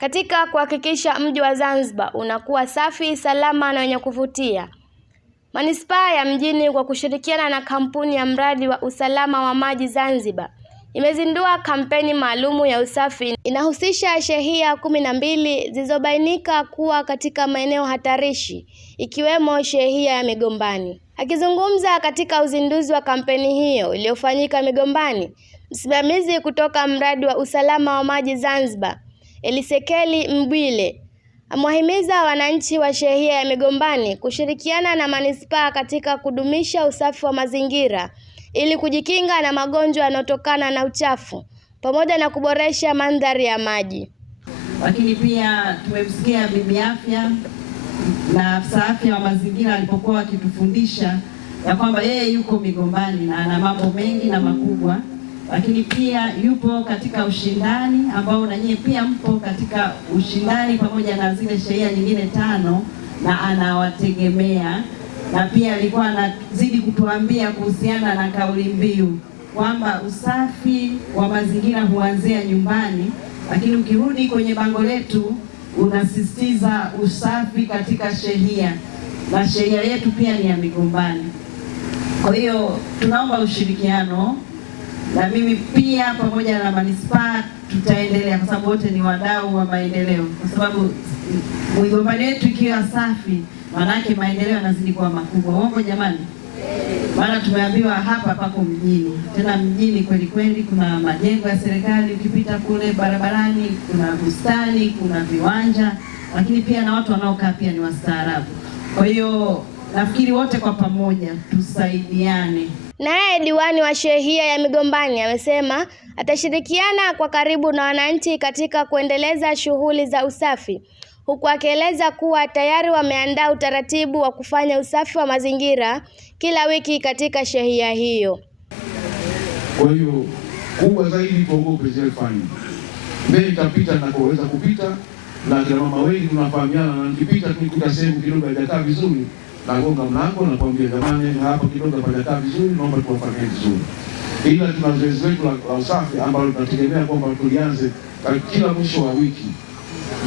katika kuhakikisha mji wa Zanzibar unakuwa safi, salama na wenye kuvutia. Manispaa ya Mjini kwa kushirikiana na kampuni ya mradi wa usalama wa maji Zanzibar imezindua kampeni maalumu ya usafi. Inahusisha shehia 12 zilizobainika kuwa katika maeneo hatarishi, ikiwemo shehia ya Migombani. Akizungumza katika uzinduzi wa kampeni hiyo iliyofanyika Migombani, msimamizi kutoka mradi wa usalama wa maji Zanzibar, Elisekeli Mbwile, amewahimiza wananchi wa shehia ya Migombani kushirikiana na manispaa katika kudumisha usafi wa mazingira ili kujikinga na magonjwa yanayotokana na uchafu pamoja na kuboresha mandhari ya maji. Lakini pia tumemsikia bibi afya na afisa afya wa mazingira alipokuwa akitufundisha ya kwamba yeye yuko Migombani na ana mambo mengi na makubwa, lakini pia yupo katika ushindani ambao na nyinyi pia mpo katika ushindani pamoja na zile shehia nyingine 5 na anawategemea. Na pia alikuwa anazidi kutuambia kuhusiana na kauli mbiu kwamba usafi wa mazingira huanzia nyumbani, lakini ukirudi kwenye bango letu unasisitiza usafi katika shehia, na shehia yetu pia ni ya Migombani. Kwa hiyo tunaomba ushirikiano, na mimi pia pamoja na manispaa tutaendelea, kwa sababu wote ni wadau wa maendeleo, kwa sababu Migombani yetu ikiwa safi manake maendeleo yanazidi kuwa makubwa. Uongo jamani? Maana tumeambiwa hapa pako mjini, tena mjini kweli kweli. Kuna majengo ya serikali, ukipita kule barabarani kuna bustani, kuna viwanja, lakini pia na watu wanaokaa pia ni wastaarabu. Kwa hiyo nafikiri wote kwa pamoja tusaidiane. Naye diwani wa shehia ya Migombani amesema atashirikiana kwa karibu na wananchi katika kuendeleza shughuli za usafi, huku akieleza kuwa tayari wameandaa utaratibu wa kufanya usafi wa mazingira kila wiki katika shehia hiyo. Kwa hiyo kubwa zaidi tuogope zile fani. Mbele itapita na kuweza kupita, na kila mama wengi tunafahamiana, na nikipita tunikuta sehemu kidogo haijakaa vizuri, na gonga mlango na kuambia jamani, hapa kidogo hapajakaa vizuri, naomba tuwafanyie vizuri. Ila tuna zoezi letu la usafi ambalo tunategemea kwamba tulianze kila mwisho wa wiki,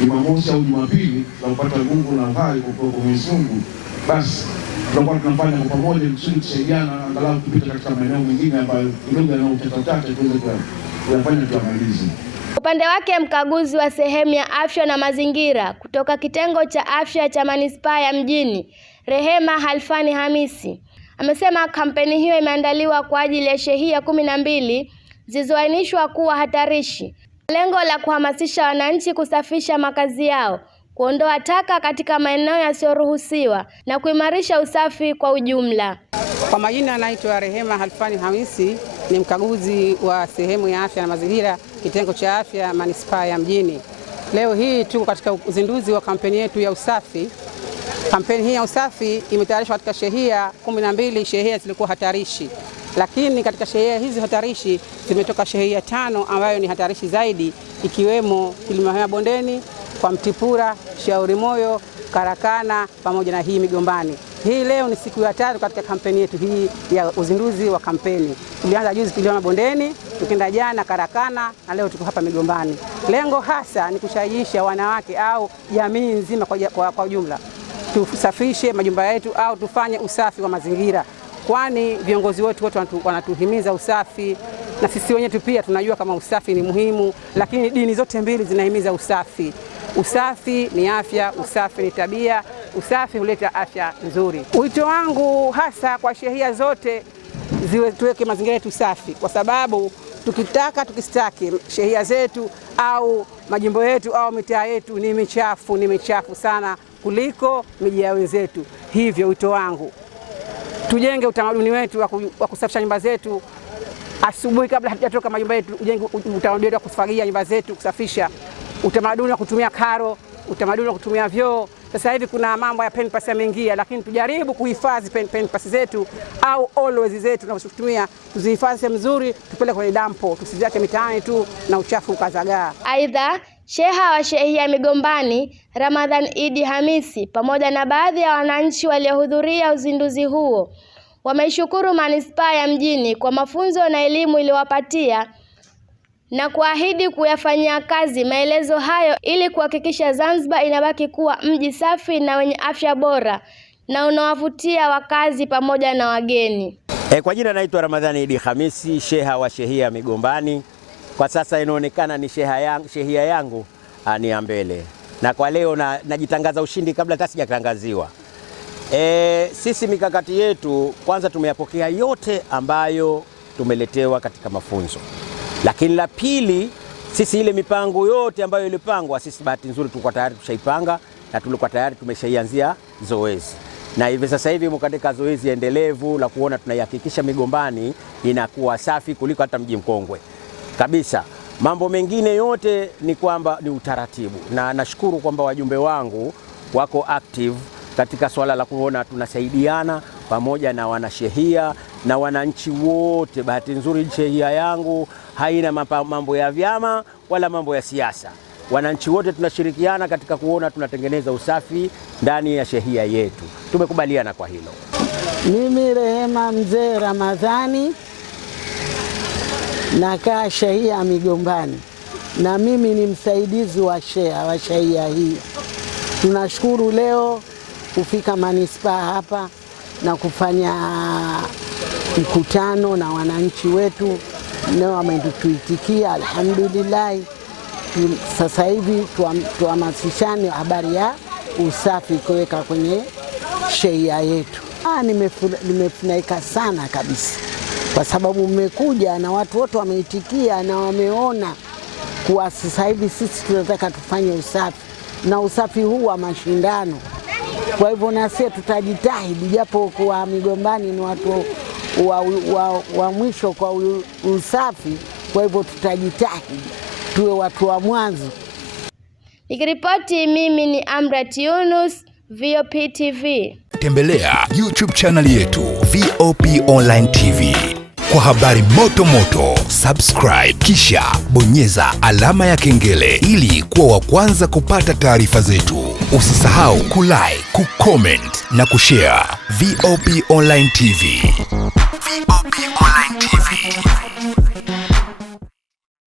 Jumamosi au Jumapili, tunapata nguvu na uhai kutoka kwa Mwenyezi Mungu. Basi tunakuwa tunafanya kwa pamoja kusudi tusaidiana, angalau tupite katika maeneo mengine ambayo kidogo yana utata tuweze kuyafanya tuyamalize. Upande wake mkaguzi wa sehemu ya afya na mazingira kutoka kitengo cha afya cha manispaa ya Mjini, Rehema Halfani Hamisi, amesema kampeni hiyo imeandaliwa kwa ajili ya shehia 12 zilizoainishwa kuwa hatarishi. Lengo la kuhamasisha wananchi kusafisha makazi yao, kuondoa taka katika maeneo yasiyoruhusiwa na kuimarisha usafi kwa ujumla. Kwa majina anaitwa Rehema Halfani Hamisi, ni mkaguzi wa sehemu ya afya na mazingira kitengo cha afya manispaa ya Mjini. Leo hii tuko katika uzinduzi wa kampeni yetu ya usafi. Kampeni hii ya usafi imetayarishwa katika shehia 12, shehia zilikuwa hatarishi. Lakini katika shehia hizi hatarishi zimetoka shehia 5 ambayo ni hatarishi zaidi, ikiwemo Kilimanjaro Bondeni, kwa Mtipura, Shauri Moyo, Karakana pamoja na hii Migombani. Hii leo ni siku ya 3 katika kampeni yetu hii ya uzinduzi wa kampeni. Tulianza juzi Kilimanjaro Bondeni, tukenda jana Karakana, na leo tuko hapa Migombani. Lengo hasa ni kushajiisha wanawake au jamii nzima kwa ujumla tusafishe majumba yetu au tufanye usafi wa mazingira, kwani viongozi wetu wote wanatuhimiza usafi, na sisi wenyewe pia tunajua kama usafi ni muhimu, lakini dini zote mbili zinahimiza usafi. Usafi ni afya, usafi ni tabia, usafi huleta afya nzuri. Wito wangu hasa kwa shehia zote tuweke mazingira yetu safi, kwa sababu tukistaki shehia zetu au majimbo yetu au mitaa yetu ni michafu sana kuliko miji ya wenzetu. Hivyo wito wangu, tujenge utamaduni wetu wa kusafisha nyumba zetu asubuhi kabla hatujatoka majumba yetu. Ujenge utamaduni wetu wa kufagia nyumba zetu, kusafisha, utamaduni wa kutumia karo, utamaduni wa kutumia vyoo. Sasa hivi kuna mambo ya pen pass yameingia, lakini tujaribu kuhifadhi pen pass zetu au always zetu tunazotumia, tuzihifadhi sehemu nzuri, tupeleke kwenye dampo, tusiziache mitaani tu na uchafu ukazagaa. Aidha, sheha wa shehia ya Migombani, Ramadhan Idi Hamisi, pamoja na baadhi ya wananchi waliohudhuria uzinduzi huo wameishukuru manispaa ya Mjini kwa mafunzo na elimu iliyowapatia na kuahidi kuyafanyia kazi maelezo hayo ili kuhakikisha Zanzibar inabaki kuwa mji safi na wenye afya bora na unawavutia wakazi pamoja na wageni. Kwa jina naitwa Ramadhani Idi Khamisi, sheha wa shehia Migombani. Kwa sasa inaonekana ni shehia yangu ni ya mbele, na kwa leo najitangaza ushindi kabla hata sijatangaziwa. Sisi mikakati yetu, kwanza tumeyapokea yote ambayo tumeletewa katika mafunzo, lakini la pili, sisi ile mipango yote ambayo ilipangwa, sisi bahati nzuri tulikuwa tayari tushaipanga na tulikuwa tayari tumeshaianzia zoezi, na hivi sasa hivi katika zoezi endelevu la kuona tunaihakikisha Migombani inakuwa safi kuliko hata mji mkongwe kabisa. Mambo mengine yote ni kwamba ni utaratibu, na nashukuru kwamba wajumbe wangu wako active katika swala la kuona tunasaidiana pamoja na wanashehia na wananchi wote. Bahati nzuri shehia yangu haina mambo ya vyama wala mambo ya siasa. Wananchi wote tunashirikiana katika kuona tunatengeneza usafi ndani ya shehia yetu. Tumekubaliana kwa hilo. Mimi Rehema Mzee Ramadhani, nakaa shehia Migombani, na mimi ni msaidizi wa sheha wa shehia hii. Tunashukuru leo kufika manispaa hapa na kufanya mkutano na wananchi wetu. Leo wametuitikia, alhamdulillah. Sasa hivi tuhamasishane habari ya usafi kuweka kwenye shehia yetu. Nimefurahika sana kabisa, kwa sababu mmekuja na watu wote wameitikia na wameona kuwa sasa hivi sisi tunataka tufanye usafi, na usafi huu wa mashindano. Kwa hivyo na sisi tutajitahidi, japo kwa Migombani ni watu wa mwisho kwa usafi. Kwa hivyo tutajitahidi tuwe watu wa mwanzo. Nikiripoti mimi ni Amrat Yunus, VOP TV. Tembelea YouTube channel yetu VOP Online TV kwa habari moto moto. Subscribe kisha bonyeza alama ya kengele ili kuwa wa kwanza kupata taarifa zetu. Usisahau kulike, kucomment na kushare. VOP Online TV.